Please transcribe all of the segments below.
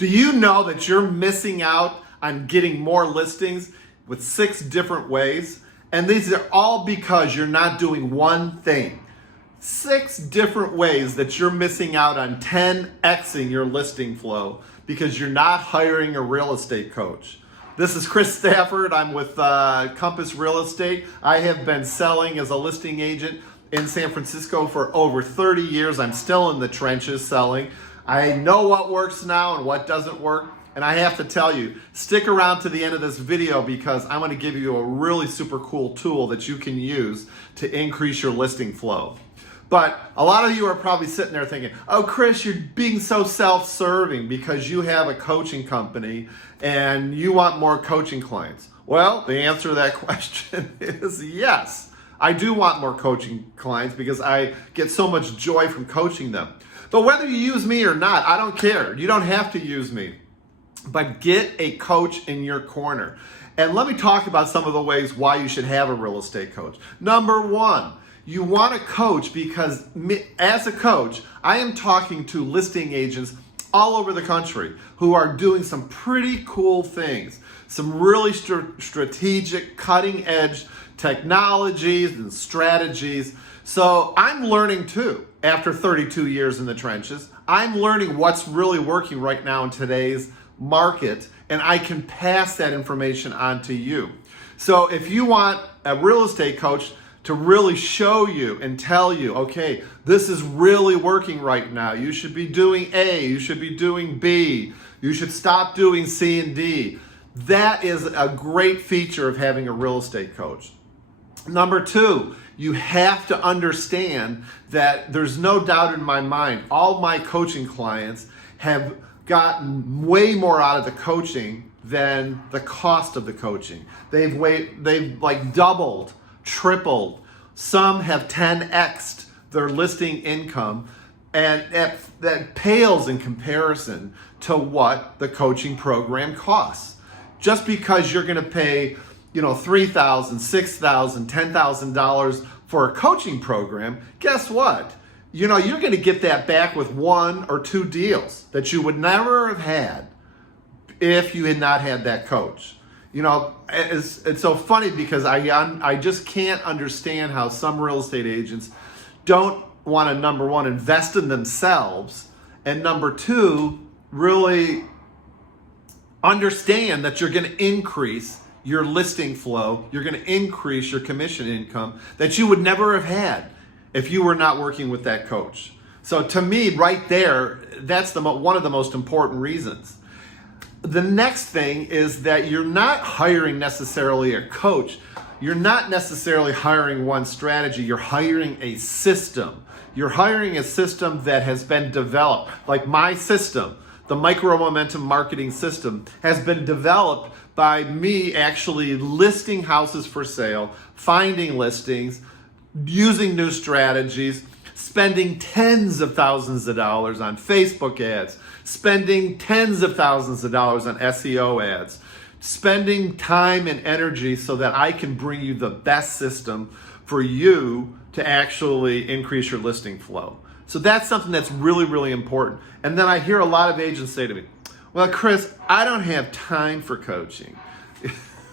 Do you know that you're missing out on getting more listings with 6 different ways? And these are all because you're not doing one thing. 6 different ways that you're missing out on 10xing your listing flow because you're not hiring a real estate coach. This is Chris Stafford. I'm with Compass Real Estate. I have been selling as a listing agent in San Francisco for over 30 years. I'm still in the trenches selling. I know what works now and what doesn't work. And I have to tell you, stick around to the end of this video because I'm going to give you a really super cool tool that you can use to increase your listing flow. But a lot of you are probably sitting there thinking, oh, Chris, you're being so self-serving because you have a coaching company and you want more coaching clients. Well, the answer to that question is yes. I do want more coaching clients because I get so much joy from coaching them. But whether you use me or not, I don't care. You don't have to use me. But get a coach in your corner. And let me talk about some of the ways why you should have a real estate coach. Number 1, you want a coach because as a coach, I am talking to listing agents all over the country who are doing some pretty cool things, some really strategic, cutting edge technologies and strategies. So I'm learning too. After 32 years in the trenches, I'm learning what's really working right now in today's market, and I can pass that information on to you. So if you want a real estate coach to really show you and tell you, okay, this is really working right now. You should be doing A, you should be doing B, you should stop doing C and D. That is a great feature of having a real estate coach. Number 2, you have to understand that there's no doubt in my mind, all my coaching clients have gotten way more out of the coaching than the cost of the coaching. They've like doubled, tripled. Some have 10x'd their listing income, and that pales in comparison to what the coaching program costs. Just because you're going to pay, $3,000, $6,000, $10,000 for a coaching program, guess what? You're going to get that back with 1 or 2 deals that you would never have had if you had not had that coach. It's so funny because I just can't understand how some real estate agents don't want to, number 1, invest in themselves, and number 2, really understand that you're going to increase your listing flow, you're going to increase your commission income that you would never have had if you were not working with that coach. So to me, right there, that's one of the most important reasons. The next thing is that you're not hiring necessarily a coach. You're not necessarily hiring one strategy. You're hiring a system. You're hiring a system that has been developed. Like my system, the Micro Momentum Marketing System, has been developed by me actually listing houses for sale, finding listings, using new strategies, spending tens of thousands of dollars on Facebook ads, spending tens of thousands of dollars on SEO ads, spending time and energy so that I can bring you the best system for you to actually increase your listing flow. So that's something that's really, really important. And then I hear a lot of agents say to me, well, Chris, I don't have time for coaching.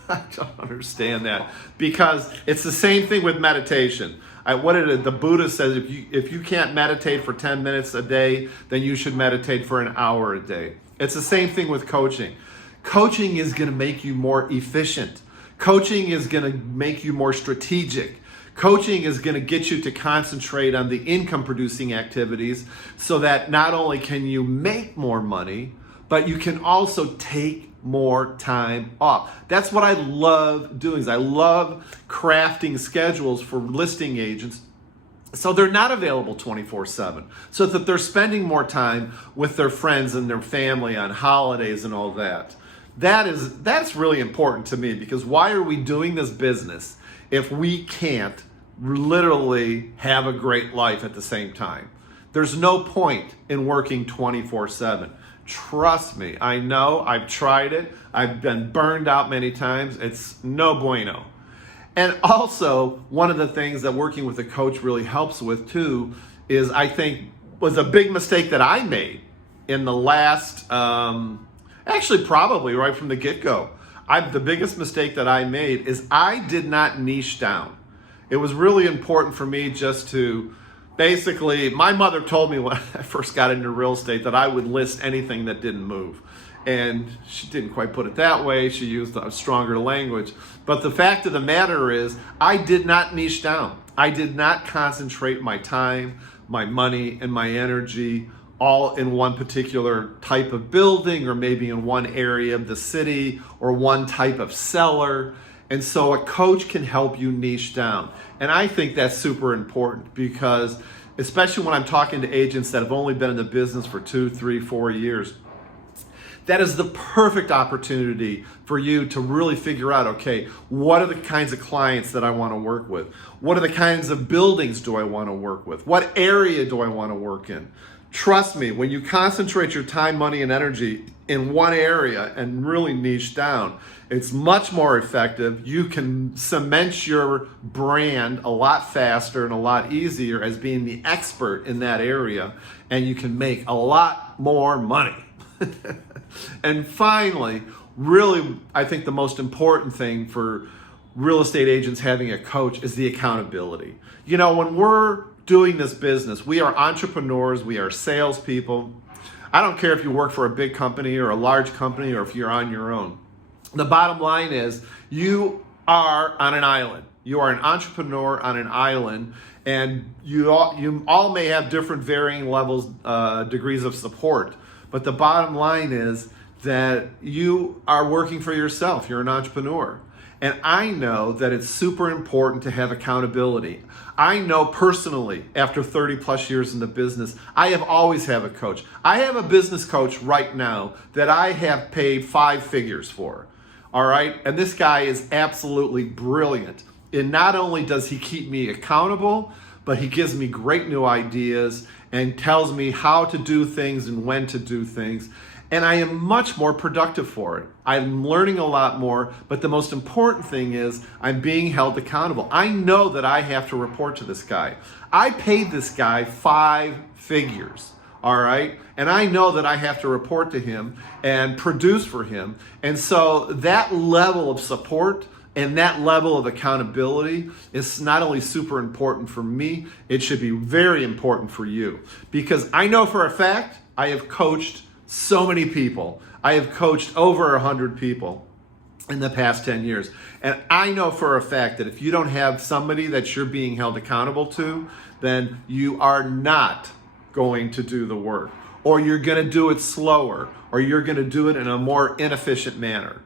I don't understand that because it's the same thing with meditation. The Buddha says if you can't meditate for 10 minutes a day, then you should meditate for an hour a day. It's the same thing with coaching. Coaching is going to make you more efficient. Coaching is going to make you more strategic. Coaching is going to get you to concentrate on the income producing activities so that not only can you make more money, but you can also take more time off. That's what I love doing. I love crafting schedules for listing agents so they're not available 24/7, so that they're spending more time with their friends and their family on holidays and all that. That's really important to me because why are we doing this business if we can't literally have a great life at the same time? There's no point in working 24/7. Trust me, I know, I've tried it. I've been burned out many times. It's no bueno. And also, one of the things that working with a coach really helps with too is, I think, was a big mistake that I made in the last, actually probably right from the get-go, the biggest mistake that I made is I did not niche down. It was really important for me just to basically, my mother told me when I first got into real estate that I would list anything that didn't move. And she didn't quite put it that way. She used a stronger language. But the fact of the matter is, I did not niche down. I did not concentrate my time, my money, and my energy all in one particular type of building, or maybe in one area of the city, or one type of seller. And so a coach can help you niche down. And I think that's super important because, especially when I'm talking to agents that have only been in the business for 2, 3, 4 years, that is the perfect opportunity for you to really figure out, okay, what are the kinds of clients that I want to work with? What are the kinds of buildings do I want to work with? What area do I want to work in? Trust me, when you concentrate your time, money, and energy in one area and really niche down, it's much more effective. You can cement your brand a lot faster and a lot easier as being the expert in that area, and you can make a lot more money. And finally, really, I think the most important thing for real estate agents having a coach is the accountability. You know, when we're doing this business, we are entrepreneurs, we are salespeople. I don't care if you work for a big company or a large company or if you're on your own. The bottom line is you are on an island. You are an entrepreneur on an island, and you all may have different varying levels, degrees of support. But the bottom line is that you are working for yourself. You're an entrepreneur. And I know that it's super important to have accountability. I know personally, after 30 plus years in the business, I have always had a coach. I have a business coach right now that I have paid 5 figures for. All right. And this guy is absolutely brilliant. And not only does he keep me accountable, but he gives me great new ideas and tells me how to do things and when to do things. And I am much more productive for it. I'm learning a lot more, but the most important thing is I'm being held accountable. I know that I have to report to this guy. I paid this guy 5 figures, all right? And I know that I have to report to him and produce for him. And so that level of support and that level of accountability is not only super important for me, it should be very important for you. Because I know for a fact, I have coached so many people. I have coached over 100 people in the past 10 years. And I know for a fact that if you don't have somebody that you're being held accountable to, then you are not going to do the work. Or you're going to do it slower. Or you're going to do it in a more inefficient manner.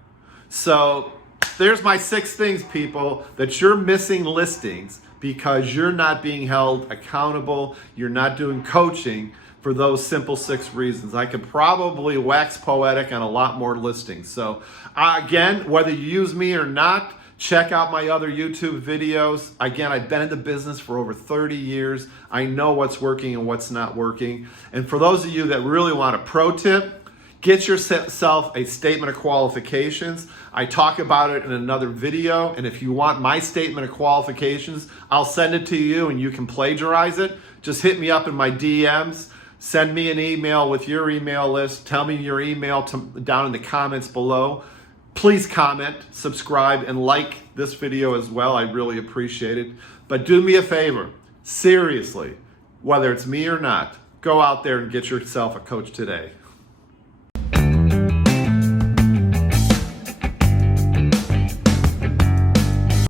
So there's my 6 things, people, that you're missing listings because you're not being held accountable. You're not doing coaching for those simple 6 reasons. I could probably wax poetic on a lot more listings. So again, whether you use me or not, check out my other YouTube videos. Again, I've been in the business for over 30 years. I know what's working and what's not working. And for those of you that really want a pro tip, get yourself a statement of qualifications. I talk about it in another video. And if you want my statement of qualifications, I'll send it to you and you can plagiarize it. Just hit me up in my DMs. Send me an email with your email list. Tell me your email down in the comments below. Please comment, subscribe, and like this video as well. I really appreciate it. But do me a favor, seriously, whether it's me or not, go out there and get yourself a coach today.